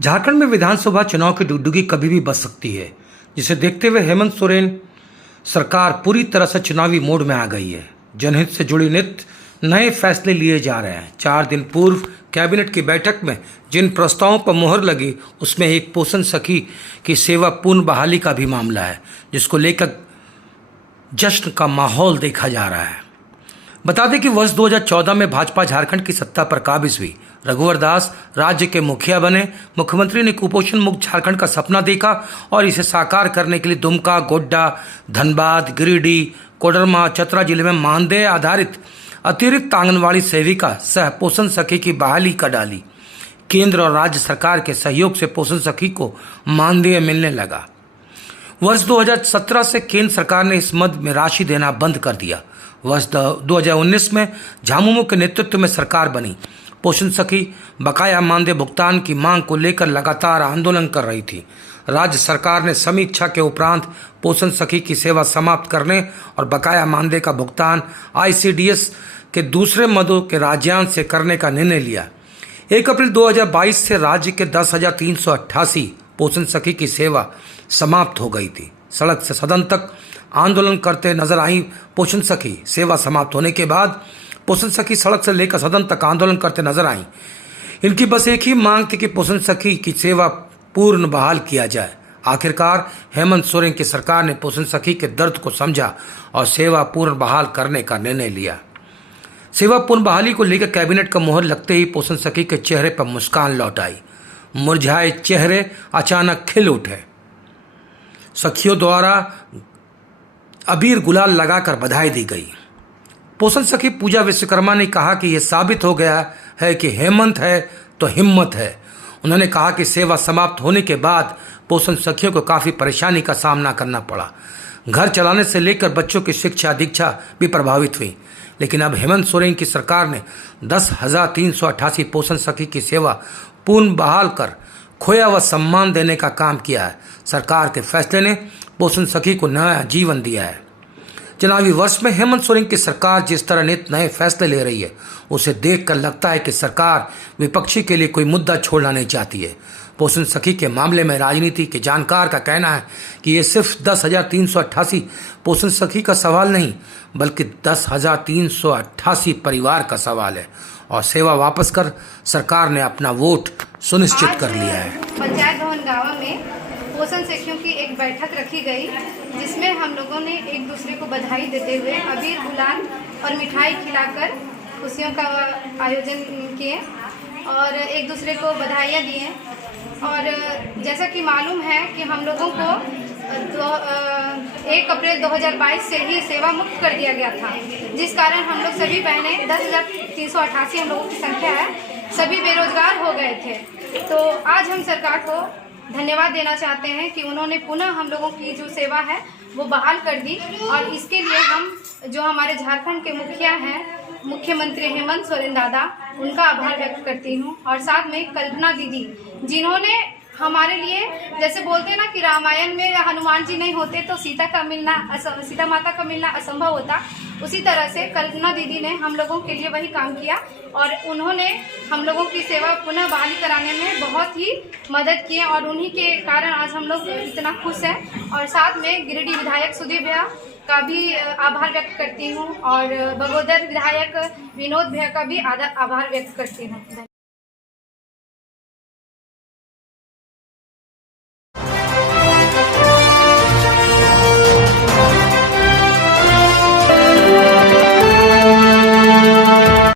झारखंड में विधानसभा चुनाव की डुगडुगी कभी भी बच सकती है, जिसे देखते हुए हेमंत सोरेन सरकार पूरी तरह से चुनावी मोड में आ गई है। जनहित से जुड़ी नित नए फैसले लिए जा रहे हैं। 4 दिन पूर्व कैबिनेट की बैठक में जिन प्रस्तावों पर मुहर लगी, उसमें एक पोषण सखी की सेवा पूर्ण बहाली का भी मामला है, जिसको लेकर जश्न का माहौल देखा जा रहा है। बता दें कि वर्ष 2014 में भाजपा झारखंड की सत्ता पर काबिज हुई। रघुवर दास राज्य के मुखिया बने। मुख्यमंत्री ने कुपोषण मुक्त झारखंड का सपना देखा और इसे साकार करने के लिए दुमका, गोड्डा, धनबाद, गिरिडीह, कोडरमा, चतरा जिले में मानदेय आधारित अतिरिक्त आंगनवाड़ी सेविका सह पोषण सखी की बहाली कर डाली। केंद्र और राज्य सरकार के सहयोग से पोषण सखी को मानदेय मिलने लगा। वर्ष 2017 से केंद्र सरकार ने इस मद में राशि देना बंद कर दिया। वर्ष 2019 में झामुमो के नेतृत्व में सरकार बनी। पोषण सखी बकाया मानदेय भुगतान की मांग को लेकर लगातार आंदोलन कर रही थी। राज्य सरकार ने समीक्षा के उपरांत पोषण सखी की सेवा समाप्त करने और बकाया मानदेय का भुगतान ICDS के दूसरे मदों के राज्यांश से करने का निर्णय लिया। 1 अप्रैल 2022 से राज्य के 10,388 पोषण सखी की सेवा समाप्त हो गई थी। सड़क से सदन तक आंदोलन करते नजर आई पोषण सखी। सेवा समाप्त होने के बाद पोषण सखी सड़क से लेकर सदन तक आंदोलन करते नजर आई। इनकी बस एक ही मांग थी कि पोषण सखी की सेवा पूर्ण बहाल किया जाए। आखिरकार हेमंत सोरेन की सरकार ने पोषण सखी के दर्द को समझा और सेवा पूर्ण बहाल करने का निर्णय लिया। सेवा पूर्ण बहाली को लेकर कैबिनेट का मोहर लगते ही पोषण सखी के चेहरे पर मुस्कान लौट आई। मुरझाए चेहरे अचानक खिल उठे। सखियों द्वारा अबीर गुलाल लगाकर बधाई दी गई। पोषण सखी पूजा विश्वकर्मा ने कहा कि यह साबित हो गया है कि हेमंत है तो हिम्मत है। उन्होंने कहा कि सेवा समाप्त होने के बाद पोषण सखियों को काफ़ी परेशानी का सामना करना पड़ा। घर चलाने से लेकर बच्चों की शिक्षा दीक्षा भी प्रभावित हुई। लेकिन अब हेमंत सोरेन की सरकार ने 10,388 पोषण सखी की सेवा पूर्ण बहाल कर खोया हुआ सम्मान देने का काम किया है। सरकार के फैसले ने पोषण सखी को नया जीवन दिया है। चुनावी वर्ष में हेमंत सोरेन की सरकार जिस तरह नित नए फैसले ले रही है, उसे देखकर लगता है कि सरकार विपक्षी के लिए कोई मुद्दा छोड़ना नहीं चाहती है। पोषण सखी के मामले में राजनीति के जानकार का कहना है कि ये सिर्फ 10,388 पोषण सखी का सवाल नहीं, बल्कि 10,388 परिवार का सवाल है और सेवा वापस कर सरकार ने अपना वोट सुनिश्चित कर लिया है। पंचायत भवन गाँव में पोषण सखियों की एक बैठक रखी गई, जिसमें हम लोगों ने एक दूसरे को बधाई देते हुए अबीर गुलाल और मिठाई खिलाकर खुशियों का आयोजन किए और एक दूसरे को बधाइयाँ दिए। और जैसा कि मालूम है कि हम लोगों को 1 अप्रैल 2022 से ही सेवा मुक्त कर दिया गया था, जिस कारण हम लोग सभी बहनें 10,388 हम लोगों की संख्या है, सभी बेरोजगार हो गए थे। तो आज हम सरकार को धन्यवाद देना चाहते हैं कि उन्होंने पुनः हम लोगों की जो सेवा है वो बहाल कर दी। और इसके लिए हम जो हमारे झारखंड के मुखिया हैं, मुख्यमंत्री हेमंत सोरेन दादा, उनका आभार व्यक्त करती हूँ। और साथ में कल्पना दीदी, जिन्होंने हमारे लिए, जैसे बोलते हैं ना कि रामायण में हनुमान जी नहीं होते तो सीता माता का मिलना असंभव होता, उसी तरह से कल्पना दीदी ने हम लोगों के लिए वही काम किया और उन्होंने हम लोगों की सेवा पुनः बहाली कराने में बहुत ही मदद की और उन्हीं के कारण आज हम लोग इतना खुश हैं। और साथ में गिरिडीह विधायक सुधीर भैया का भी आभार व्यक्त करती हूँ और बगोदर विधायक विनोद भैया का भी आभार व्यक्त करती हूँ।